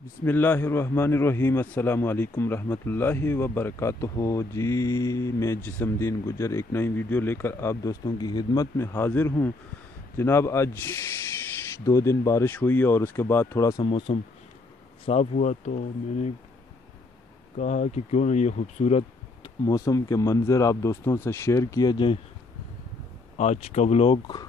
बिस्मिल्लाहिर्रहमानिर्रहीम। अस्सलाम वालेकुम रहमतुल्लाहि व बरकातुहू। जी, मैं जिस्मदीन गुजर एक नई वीडियो लेकर आप दोस्तों की खिदमत में हाज़िर हूँ। जनाब, आज 2 दिन बारिश हुई और उसके बाद थोड़ा सा मौसम साफ़ हुआ, तो मैंने कहा कि क्यों ना ये खूबसूरत मौसम के मंज़र आप दोस्तों से शेयर किया जाए। आज का व्लॉग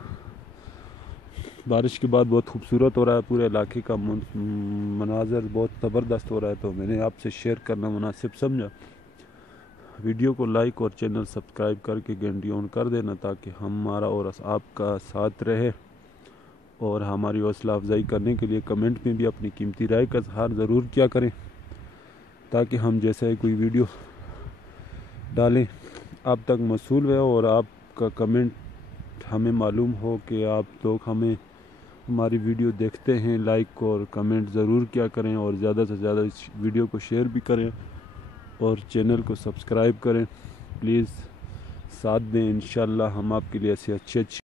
बारिश के बाद बहुत खूबसूरत हो रहा है, पूरे इलाके का मनाजर बहुत ज़बरदस्त हो रहा है, तो मैंने आपसे शेयर करना मुनासिब समझा। वीडियो को लाइक और चैनल सब्सक्राइब करके घंटी ऑन कर देना, ताकि हमारा और आपका साथ रहे। और हमारी हौसला अफजाई करने के लिए कमेंट में भी अपनी कीमती राय का इजहार ज़रूर किया करें, ताकि हम जैसे कोई वीडियो डालें आप तक मौसूल है और आपका कमेंट हमें मालूम हो कि आप लोग हमारी वीडियो देखते हैं। लाइक और कमेंट ज़रूर किया करें और ज़्यादा से ज़्यादा इस वीडियो को शेयर भी करें और चैनल को सब्सक्राइब करें। प्लीज़ साथ दें, इंशाल्लाह हम आपके लिए ऐसे अच्छे अच्छे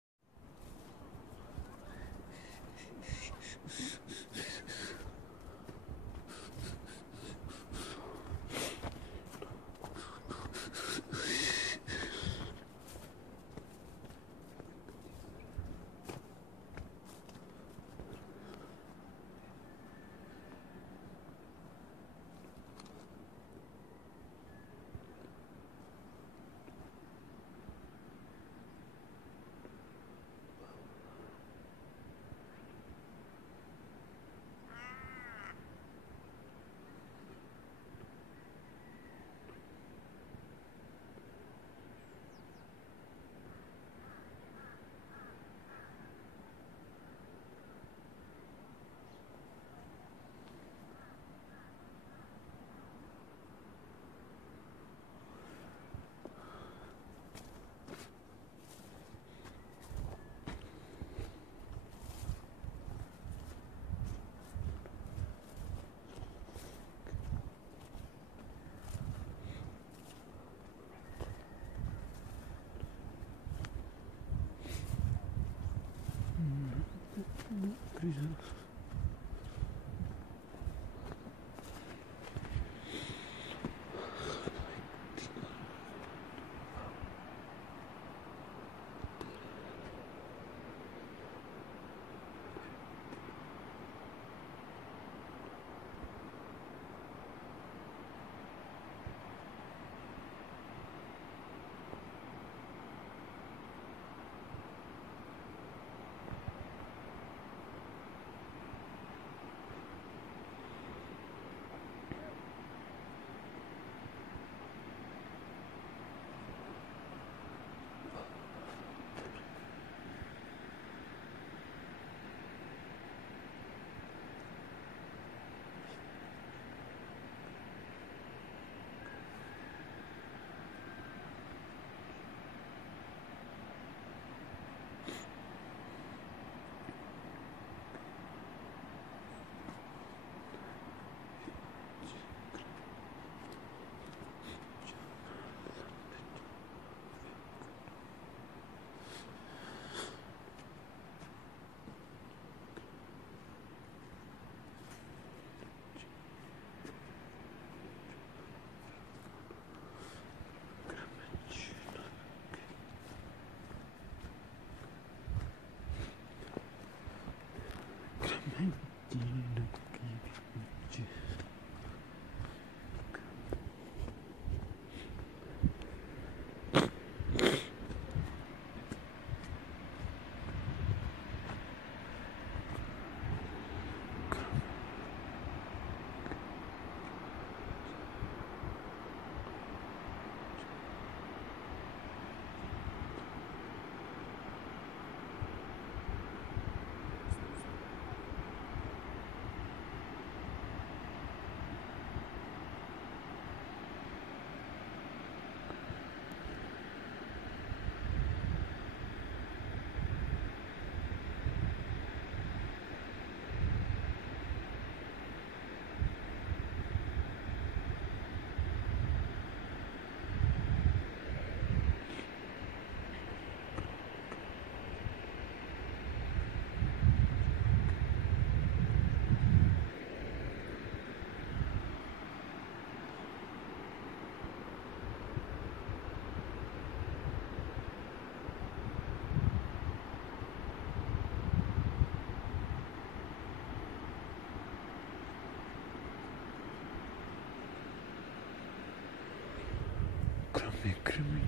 गर्मी